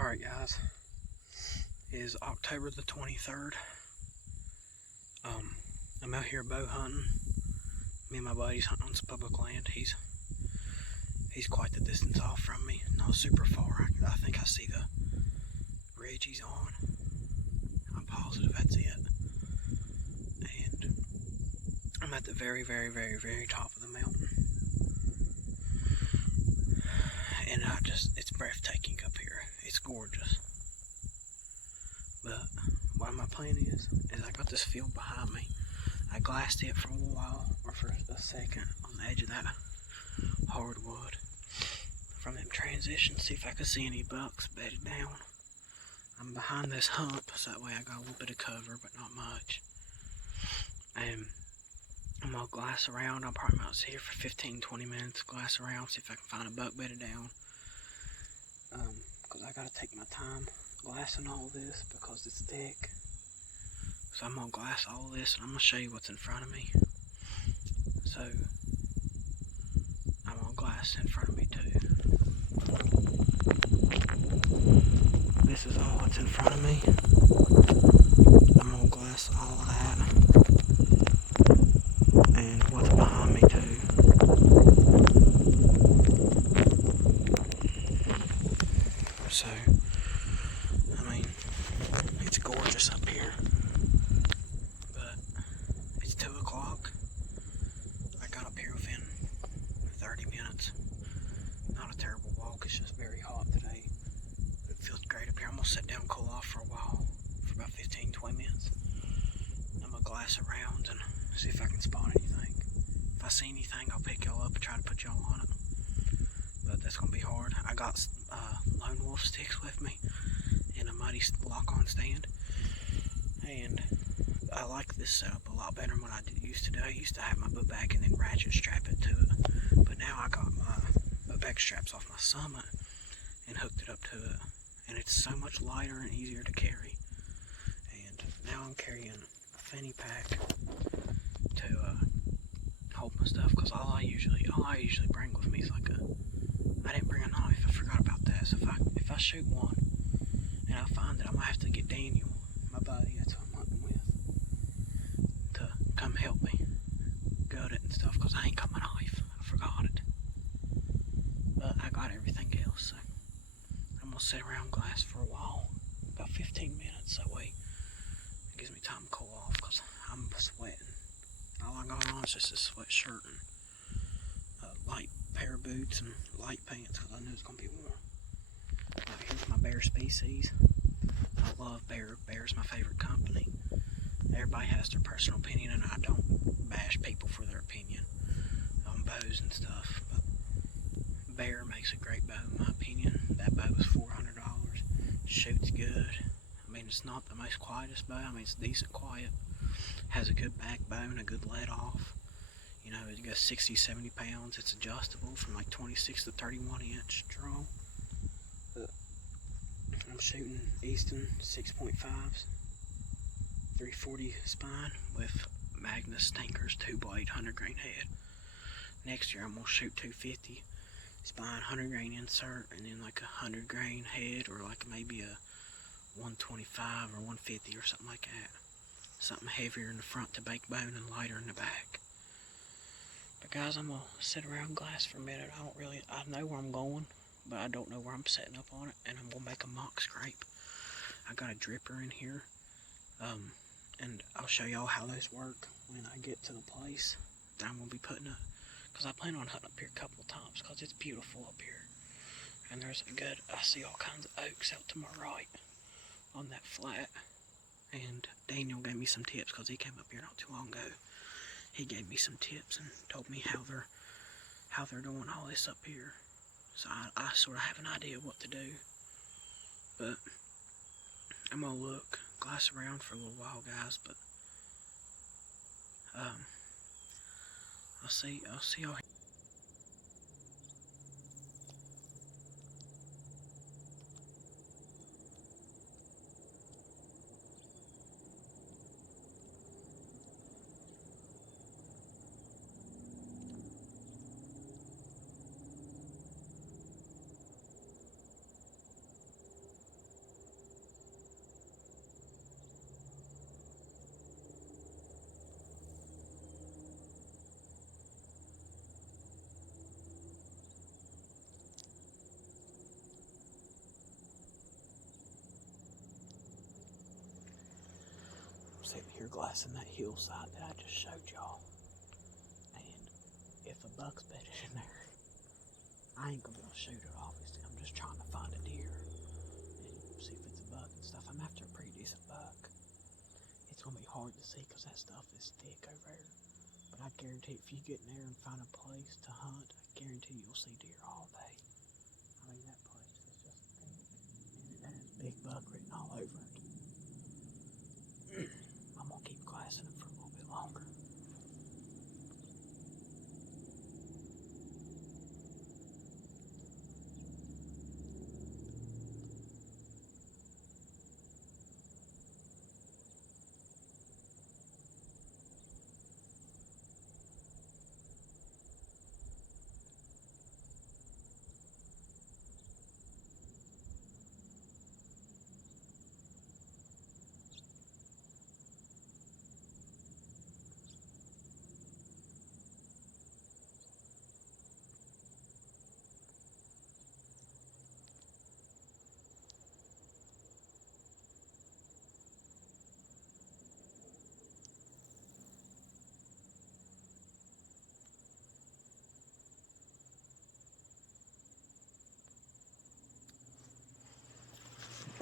Alright guys, it is October the 23rd. I'm out here bow hunting. Me and my buddy's hunting on some public land. He's quite the distance off from me, not super far. I think I see the ridge he's on. I'm positive that's it. And I'm at the very top of the mountain. And it's breathtaking up here. It's gorgeous. But what my plan is I got this field behind me. I glassed it for a little while, or for a second, on the edge of that hardwood. From them transitions, see if I could see any bucks bedded down. I'm behind this hump, so that way I got a little bit of cover, but not much. And I'm gonna glass around. I'll probably out here for 15-20 minutes, glass around, see if I can find a buck bedded down. Because I gotta take my time glassing all this because it's thick. So I'm gonna glass all this and I'm gonna show you what's in front of me. So I'm gonna glass in front of me too. This is all that's in front of me. I'm gonna glass all of that. And what's behind me too. So, I mean, it's gorgeous up here. But it's 2 o'clock. I got up here within 30 minutes. Not a terrible walk, it's just very hot today. It feels great up here. I'm gonna sit down and cool off for a while, for about 15-20 minutes. I'm gonna glass around and see if I can spot anything. If I see anything, I'll pick y'all up and try to put y'all on it. But that's gonna be hard. I got lone wolf sticks with me and a muddy lock-on stand. And I like this setup a lot better than what I used to do. I used to have my book bag and then ratchet strap it to it. But now I got my book bag straps off my Summit and hooked it up to it. And it's so much lighter and easier to carry. And now I'm carrying a fanny pack to hold my stuff, because all I usually bring with me is I didn't bring a knife. I forgot about that. So if I shoot one and I find it, I'm gonna have to get Daniel, my buddy, that's who I'm hunting with, to come help me gut it and stuff, because I ain't got my knife. I forgot it. But I got everything else, so I'm gonna sit around glass for a while, about 15 minutes. That way it gives me time to cool off, because I'm sweating. All I got on is just a sweatshirt and a light pair of boots and light pants, because I know it's gonna be warm. Here's my Bear Species. I love Bear. Bear's my favorite company. Everybody has their personal opinion, and I don't bash people for their opinion on bows and stuff. But Bear makes a great bow, in my opinion. That bow is $400. Shoots good. I mean, it's not the most quietest bow. I mean, it's decent quiet. Has a good backbone, a good let off. You know, it goes 60-70 pounds. It's adjustable from like 26 to 31 inch draw. But I'm shooting Easton 6.5s, 340 spine with Magnus Stinkers 2-blade 100 grain head. Next year I'm gonna shoot 250 spine 100 grain insert, and then like a 100 grain head, or like maybe a 125 or 150 or something like that. Something heavier in the front to backbone and lighter in the back. But guys, I'm gonna sit around glass for a minute. I know where I'm going, but I don't know where I'm setting up on it, and I'm gonna make a mock scrape. I got a dripper in here, and I'll show y'all how those work when I get to the place that I'm gonna be putting it. Because I plan on hunting up here a couple of times, because it's beautiful up here. And I see all kinds of oaks out to my right on that flat. And Daniel gave me some tips, because he came up here not too long ago. He gave me some tips and told me how they're doing all this up here. So I sort of have an idea of what to do. But I'm gonna glass around for a little while, guys. But I'll see y'all. sitting here glassing that hillside that I just showed y'all. And if a buck's bedded in there, I ain't gonna be able to shoot it, obviously. I'm just trying to find a deer and see if it's a buck and stuff. I'm after a pretty decent buck. It's gonna be hard to see because that stuff is thick over there. But I guarantee if you get in there and find a place to hunt, I guarantee you'll see deer all day. I mean, that place is just thick. And it has big buck written all over it. I'm gonna keep glassing it for a little bit longer.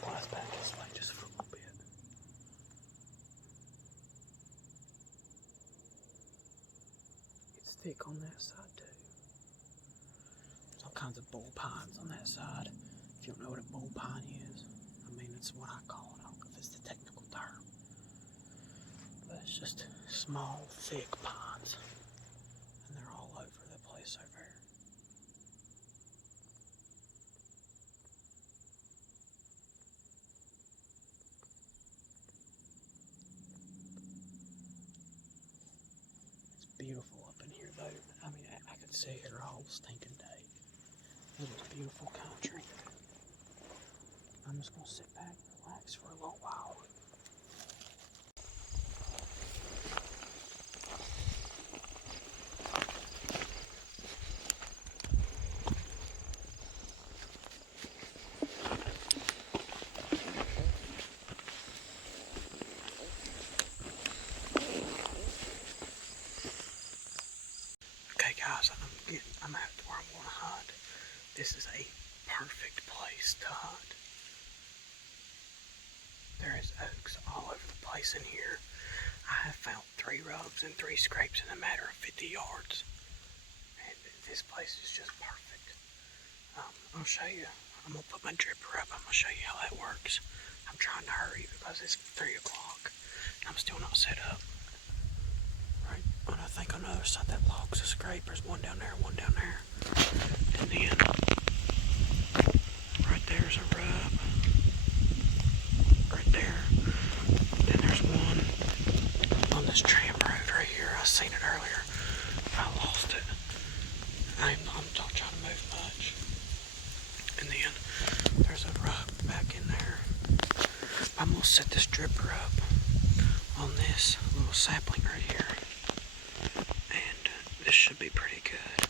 Glass back this way just for a little bit. It's thick on that side too. There's all kinds of bull pines on that side. If you don't know what a bull pine is, I mean, it's what I call it. I don't know if it's the technical term. But it's just small, thick pines. And they're all over the place over there. It's beautiful up in here though. I mean, I could sit here all stinking day. It is beautiful country. I'm just gonna sit back and relax for a little while. Okay guys, I'm at where I want to hunt. This is a perfect place to hunt. There is oaks all over the place in here. I have found 3 rubs and 3 scrapes in a matter of 50 yards. And this place is just perfect. I'll show you. I'm going to put my dripper up. I'm going to show you how that works. I'm trying to hurry because it's 3 o'clock. And I'm still not set up. Right, and I think on the other side of that log's a scrape. There's one down there, one down there. And then, right there's a rub. Right there. Then there's one on this tram road right here. I seen it earlier. I lost it. I'm not trying to move much. And then there's a rub back in there. I'm gonna set this dripper up on this little sapling right here. And this should be pretty good.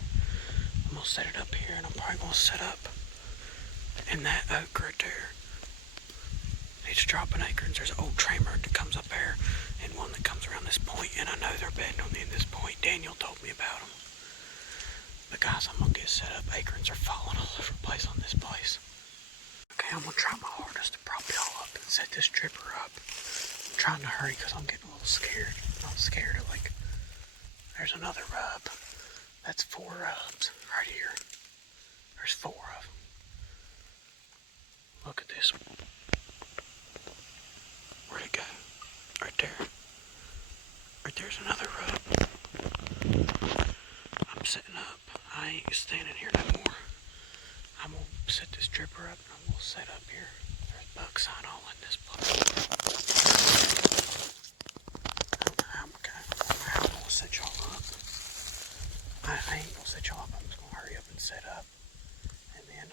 I'm gonna set it up here, and I'm probably gonna set up in that oak right there. It's dropping acorns. There's an old tram road that comes up there, and one that comes around this point, and I know they're bedding on the end of this point. Daniel told me about them. But guys, I'm gonna get set up. Acorns are falling all over the place on this place. Okay, I'm gonna try my hardest to prop it all up and set this dripper up. I'm trying to hurry because I'm getting a little scared. I'm scared of there's another rub. That's 4 rubs right here. There's 4 of them. Look at this one. Where'd it go? Right there. Right there's another rub. I'm setting up. I ain't standing here no more. I'm gonna set this dripper up and I'm gonna set up here. There's buck sign all in this place. I'm gonna set y'all up. I ain't gonna set y'all up. I'm just gonna hurry up and set up. And then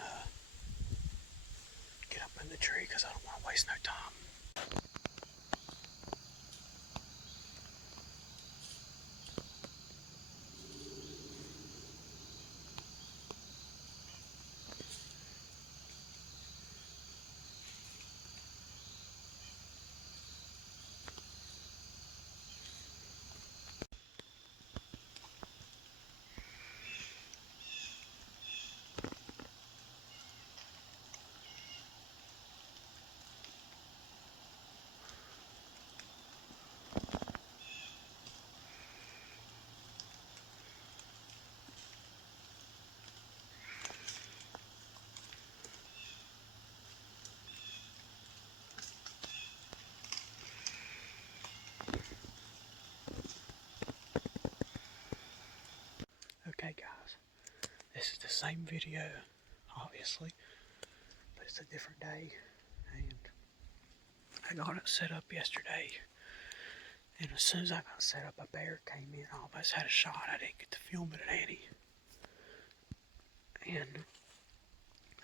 get up in the tree because I don't want to waste no time. same video, obviously, but it's a different day. And I got it set up yesterday, and as soon as I got set up, a bear came in. I almost had a shot. I didn't get to film it at any. And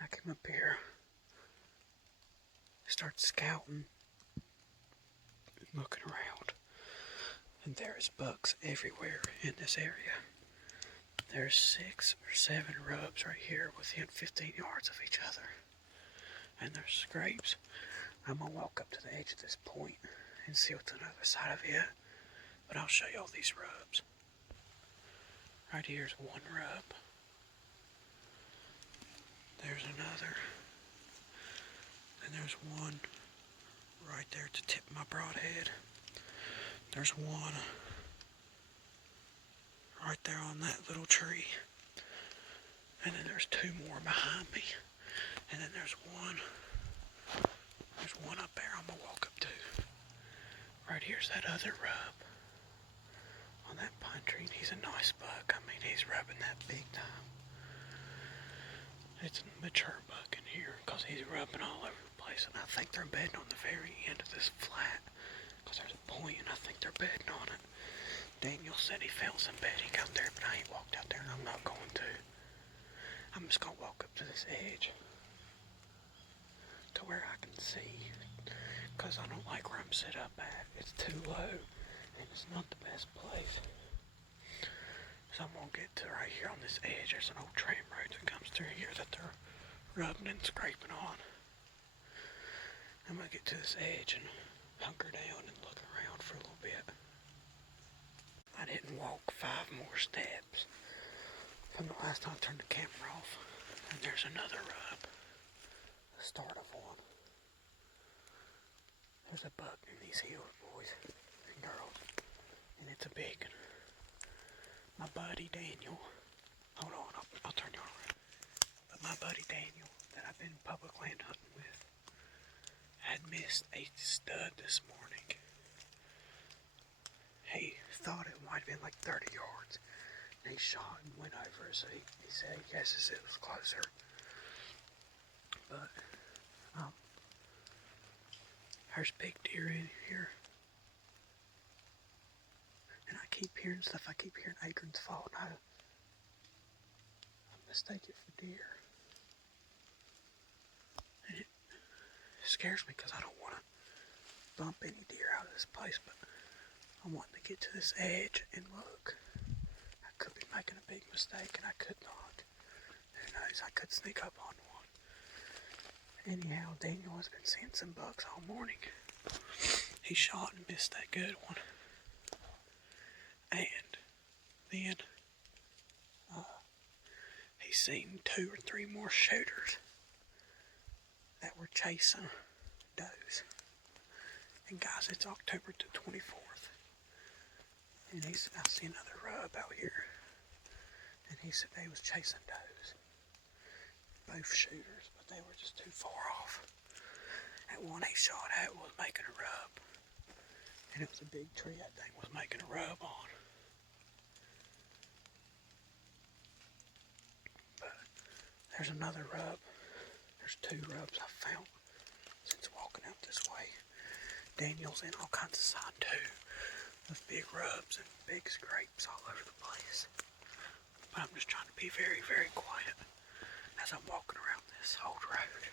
I came up here, started scouting, looking around, and there's bucks everywhere in this area. There's 6 or 7 rubs right here within 15 yards of each other. And there's scrapes. I'm gonna walk up to the edge of this point and see what's on the other side of it. But I'll show you all these rubs. Right here's one rub. There's another. And there's one right there at the tip of my broadhead. There's one right there on that little tree. And then there's 2 more behind me. And then there's one up there I'm gonna walk up to. Right here's that other rub on that pine tree. He's a nice buck. I mean, he's rubbing that big time. It's a mature buck in here because he's rubbing all over the place. And I think they're bedding on the very end of this flat because there's a point and I think they're bedding on it. Daniel said he felt some bedding out there, but I ain't walked out there and I'm not going to. I'm just gonna walk up to this edge to where I can see, because I don't like where I'm set up at. It's too low and it's not the best place. So I'm gonna get to right here on this edge. There's an old tram road that comes through here that they're rubbing and scraping on. I'm gonna get to this edge and hunker down and look around for a little bit. I didn't walk 5 more steps from the last time I turned the camera off. And there's another rub. The start of one. There's a buck in these hills, boys and girls. And it's a big one. My buddy Daniel. Hold on, I'll turn you around. But my buddy Daniel, that I've been public land hunting with, had missed a stud this morning. He thought it might have been like 30 yards. And he shot and went over, so he said he guesses it was closer. But, there's big deer in here. And I keep hearing stuff. I keep hearing acorns fall. And I mistake it for deer. And it scares me because I don't want to bump any deer out of this place. But I'm wanting to get to this edge and look. I could be making a big mistake and I could not. Who knows? I could sneak up on one. Anyhow, Daniel has been seeing some bucks all morning. He shot and missed that good one. And then he's seen 2 or 3 more shooters that were chasing does. And guys, it's October the 24th. And I see another rub out here. And he said they was chasing does. Both shooters, but they were just too far off. That one he shot at was making a rub. And it was a big tree that thing was making a rub on. But there's another rub. There's 2 rubs I've found since walking out this way. Daniel's in all kinds of sign too, with big rubs and big scrapes all over the place. But I'm just trying to be very, very quiet as I'm walking around this old road.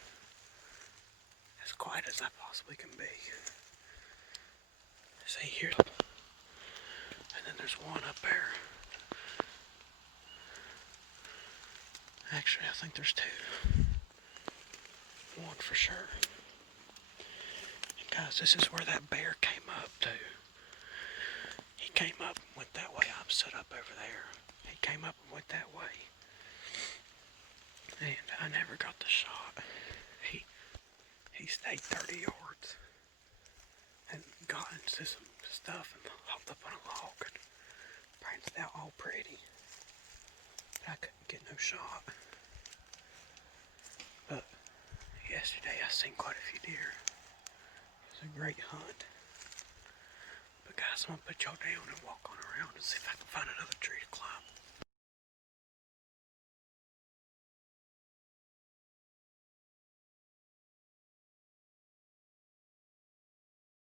As quiet as I possibly can be. See here, and then there's one up there. Actually, I think there's 2. One for sure. And guys, this is where that bear came up to. He came up and went that way. I'm set up over there. He came up and went that way. And I never got the shot. He stayed 30 yards and got into some stuff and hopped up on a log and pranced out all pretty. But I couldn't get no shot. But yesterday I seen quite a few deer. It was a great hunt. But guys, I'm gonna put y'all down and walk on around and see if I can find another tree to climb.